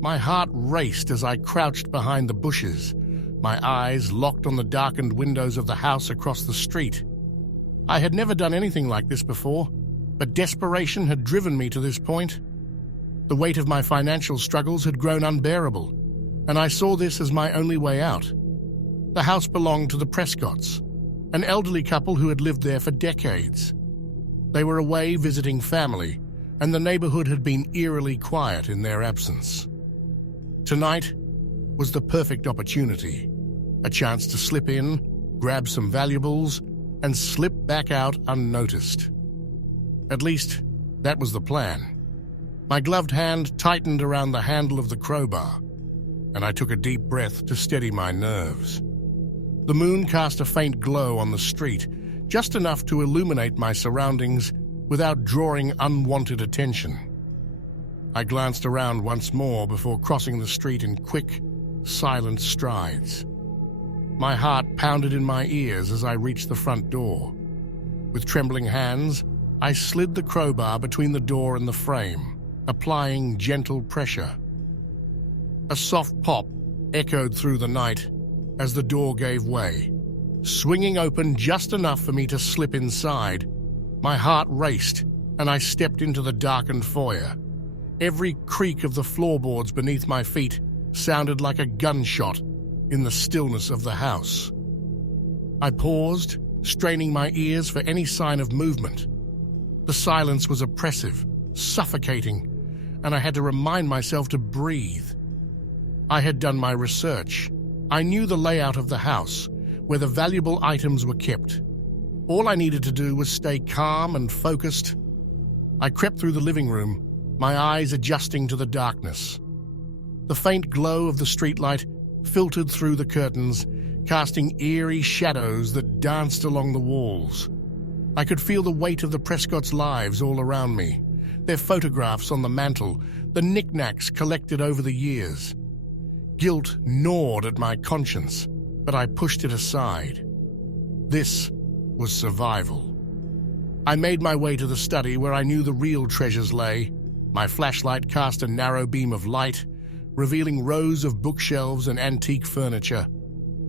My heart raced as I crouched behind the bushes, my eyes locked on the darkened windows of the house across the street. I had never done anything like this before, but desperation had driven me to this point. The weight of my financial struggles had grown unbearable, and I saw this as my only way out. The house belonged to the Prescotts, an elderly couple who had lived there for decades. They were away visiting family, and the neighborhood had been eerily quiet in their absence. Tonight was the perfect opportunity, a chance to slip in, grab some valuables, and slip back out unnoticed. At least, that was the plan. My gloved hand tightened around the handle of the crowbar, and I took a deep breath to steady my nerves. The moon cast a faint glow on the street, just enough to illuminate my surroundings without drawing unwanted attention. I glanced around once more before crossing the street in quick, silent strides. My heart pounded in my ears as I reached the front door. With trembling hands, I slid the crowbar between the door and the frame, applying gentle pressure. A soft pop echoed through the night as the door gave way, swinging open just enough for me to slip inside. My heart raced, and I stepped into the darkened foyer. Every creak of the floorboards beneath my feet sounded like a gunshot in the stillness of the house. I paused, straining my ears for any sign of movement. The silence was oppressive, suffocating, and I had to remind myself to breathe. I had done my research. I knew the layout of the house, where the valuable items were kept. All I needed to do was stay calm and focused. I crept through the living room, my eyes adjusting to the darkness. The faint glow of the streetlight filtered through the curtains, casting eerie shadows that danced along the walls. I could feel the weight of the Prescotts' lives all around me, their photographs on the mantel, the knickknacks collected over the years. Guilt gnawed at my conscience, but I pushed it aside. This was survival. I made my way to the study where I knew the real treasures lay. My flashlight cast a narrow beam of light, revealing rows of bookshelves and antique furniture.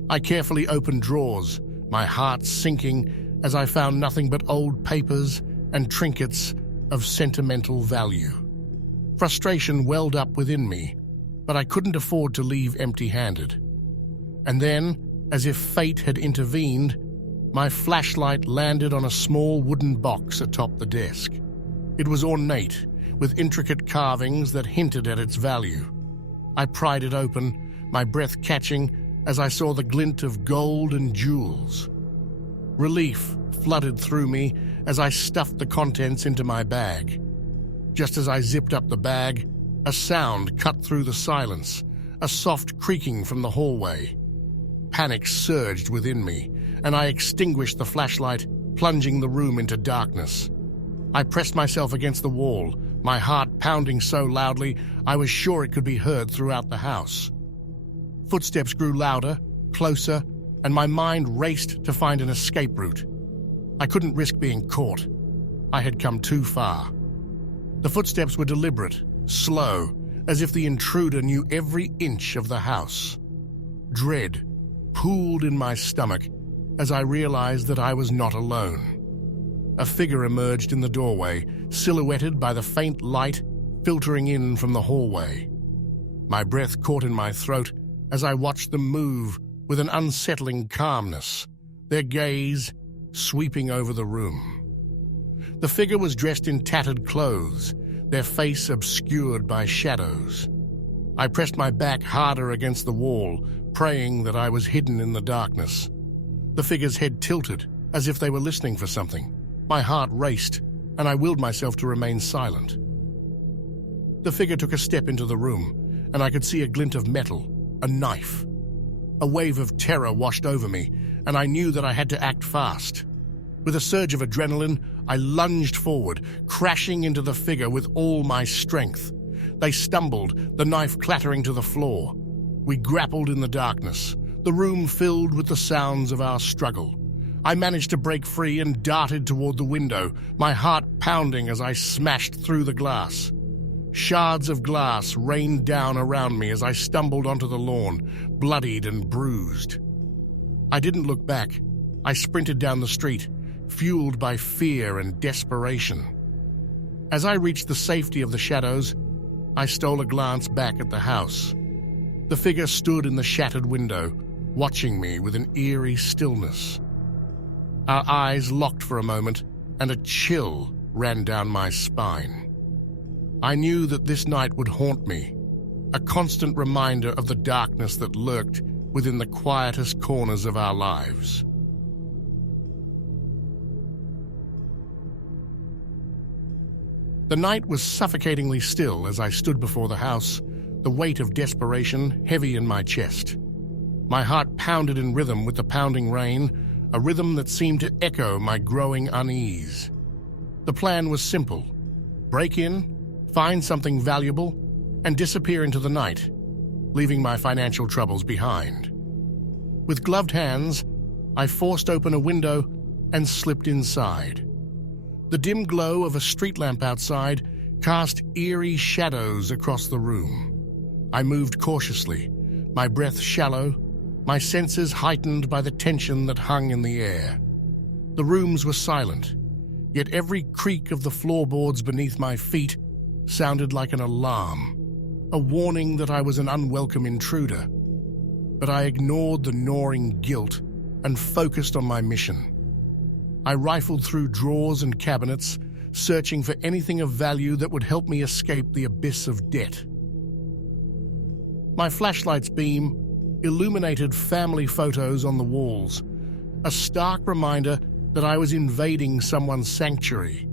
I carefully opened drawers, my heart sinking as I found nothing but old papers and trinkets of sentimental value. Frustration welled up within me, but I couldn't afford to leave empty-handed. And then, as if fate had intervened, my flashlight landed on a small wooden box atop the desk. It was ornate, with intricate carvings that hinted at its value. I pried it open, my breath catching as I saw the glint of gold and jewels. Relief flooded through me as I stuffed the contents into my bag. Just as I zipped up the bag, a sound cut through the silence, a soft creaking from the hallway. Panic surged within me, and I extinguished the flashlight, plunging the room into darkness. I pressed myself against the wall, my heart pounding so loudly I was sure it could be heard throughout the house. Footsteps grew louder, closer, and my mind raced to find an escape route. I couldn't risk being caught. I had come too far. The footsteps were deliberate, slow, as if the intruder knew every inch of the house. Dread pooled in my stomach as I realized that I was not alone. A figure emerged in the doorway, silhouetted by the faint light filtering in from the hallway. My breath caught in my throat as I watched them move with an unsettling calmness, their gaze sweeping over the room. The figure was dressed in tattered clothes, their face obscured by shadows. I pressed my back harder against the wall, praying that I was hidden in the darkness. The figure's head tilted, as if they were listening for something. My heart raced, and I willed myself to remain silent. The figure took a step into the room, and I could see a glint of metal, a knife. A wave of terror washed over me, and I knew that I had to act fast. With a surge of adrenaline, I lunged forward, crashing into the figure with all my strength. They stumbled, the knife clattering to the floor. We grappled in the darkness, the room filled with the sounds of our struggle. I managed to break free and darted toward the window, my heart pounding as I smashed through the glass. Shards of glass rained down around me as I stumbled onto the lawn, bloodied and bruised. I didn't look back. I sprinted down the street, fueled by fear and desperation. As I reached the safety of the shadows, I stole a glance back at the house. The figure stood in the shattered window, watching me with an eerie stillness. Our eyes locked for a moment, and a chill ran down my spine. I knew that this night would haunt me, a constant reminder of the darkness that lurked within the quietest corners of our lives. The night was suffocatingly still as I stood before the house, the weight of desperation heavy in my chest. My heart pounded in rhythm with the pounding rain, a rhythm that seemed to echo my growing unease. The plan was simple: break in, find something valuable, and disappear into the night, leaving my financial troubles behind. With gloved hands, I forced open a window and slipped inside. The dim glow of a street lamp outside cast eerie shadows across the room. I moved cautiously, my breath shallow, my senses heightened by the tension that hung in the air. The rooms were silent, yet every creak of the floorboards beneath my feet sounded like an alarm, a warning that I was an unwelcome intruder. But I ignored the gnawing guilt and focused on my mission. I rifled through drawers and cabinets, searching for anything of value that would help me escape the abyss of debt. My flashlight's beam illuminated family photos on the walls, a stark reminder that I was invading someone's sanctuary.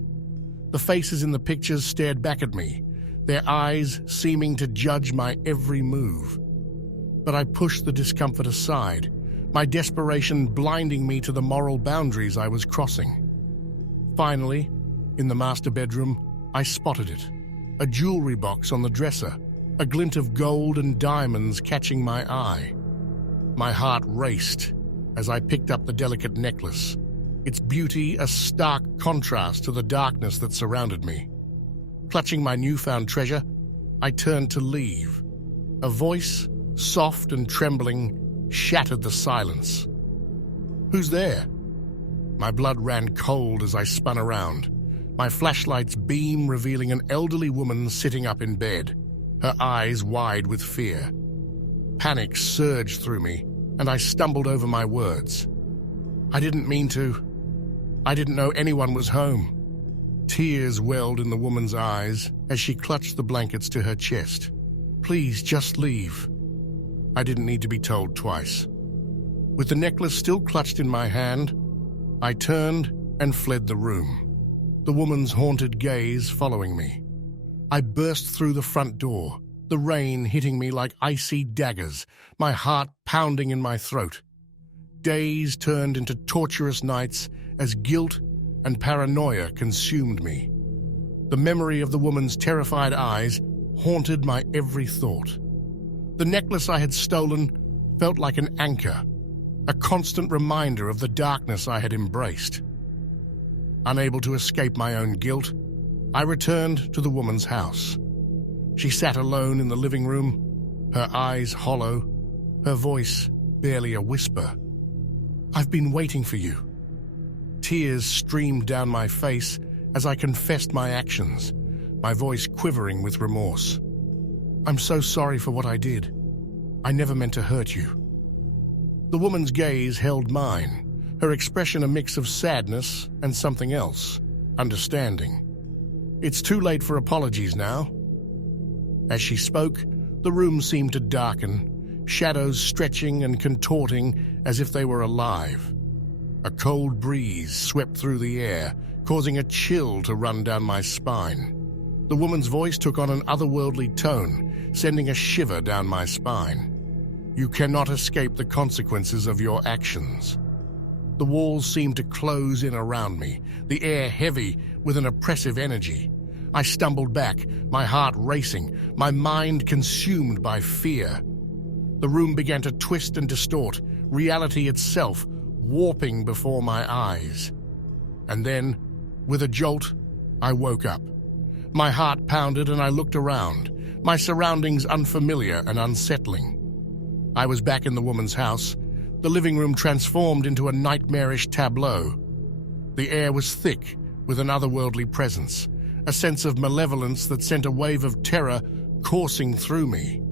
The faces in the pictures stared back at me, their eyes seeming to judge my every move. But I pushed the discomfort aside, my desperation blinding me to the moral boundaries I was crossing. Finally, in the master bedroom, I spotted it, a jewelry box on the dresser, a glint of gold and diamonds catching my eye. My heart raced as I picked up the delicate necklace, its beauty a stark contrast to the darkness that surrounded me. Clutching my newfound treasure, I turned to leave. A voice, soft and trembling, shattered the silence. "Who's there?" My blood ran cold as I spun around, my flashlight's beam revealing an elderly woman sitting up in bed, her eyes wide with fear. Panic surged through me, and I stumbled over my words. I didn't mean to. I didn't know anyone was home. Tears welled in the woman's eyes as she clutched the blankets to her chest. "Please, just leave." I didn't need to be told twice. With the necklace still clutched in my hand, I turned and fled the room, the woman's haunted gaze following me. I burst through the front door, the rain hitting me like icy daggers, my heart pounding in my throat. Days turned into torturous nights as guilt and paranoia consumed me. The memory of the woman's terrified eyes haunted my every thought. The necklace I had stolen felt like an anchor, a constant reminder of the darkness I had embraced. Unable to escape my own guilt, I returned to the woman's house. She sat alone in the living room, her eyes hollow, her voice barely a whisper. "I've been waiting for you." Tears streamed down my face as I confessed my actions, my voice quivering with remorse. "I'm so sorry for what I did. I never meant to hurt you." The woman's gaze held mine, her expression a mix of sadness and something else, understanding. "It's too late for apologies now." As she spoke, the room seemed to darken, shadows stretching and contorting as if they were alive. A cold breeze swept through the air, causing a chill to run down my spine. The woman's voice took on an otherworldly tone, sending a shiver down my spine. "You cannot escape the consequences of your actions." The walls seemed to close in around me, the air heavy with an oppressive energy. I stumbled back, my heart racing, my mind consumed by fear. The room began to twist and distort, reality itself warping before my eyes. And then, with a jolt, I woke up. My heart pounded and I looked around, my surroundings unfamiliar and unsettling. I was back in the woman's house, the living room transformed into a nightmarish tableau. The air was thick with an otherworldly presence, a sense of malevolence that sent a wave of terror coursing through me.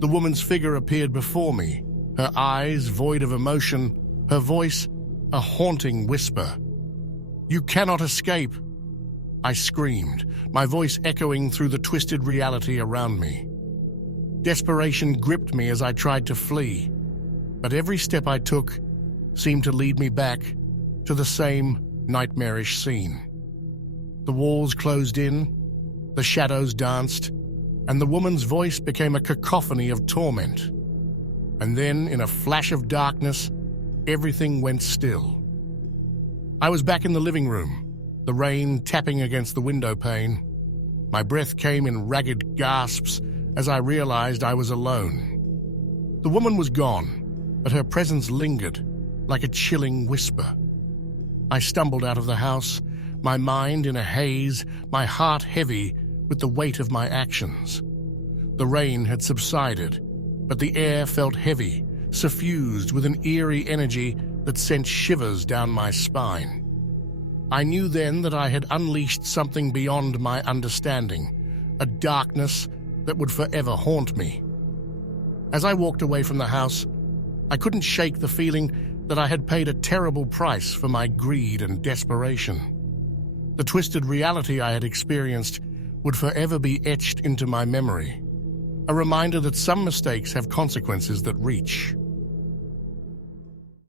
The woman's figure appeared before me, her eyes void of emotion, her voice a haunting whisper. "You cannot escape!" I screamed, my voice echoing through the twisted reality around me. Desperation gripped me as I tried to flee, but every step I took seemed to lead me back to the same nightmarish scene. The walls closed in, the shadows danced, and the woman's voice became a cacophony of torment. And then, in a flash of darkness, everything went still. I was back in the living room, the rain tapping against the window pane. My breath came in ragged gasps as I realized I was alone. The woman was gone, but her presence lingered like a chilling whisper. I stumbled out of the house, my mind in a haze, my heart heavy with the weight of my actions. The rain had subsided, but the air felt heavy, suffused with an eerie energy that sent shivers down my spine. I knew then that I had unleashed something beyond my understanding, a darkness that would forever haunt me. As I walked away from the house, I couldn't shake the feeling that I had paid a terrible price for my greed and desperation. The twisted reality I had experienced would forever be etched into my memory, a reminder that some mistakes have consequences that reach.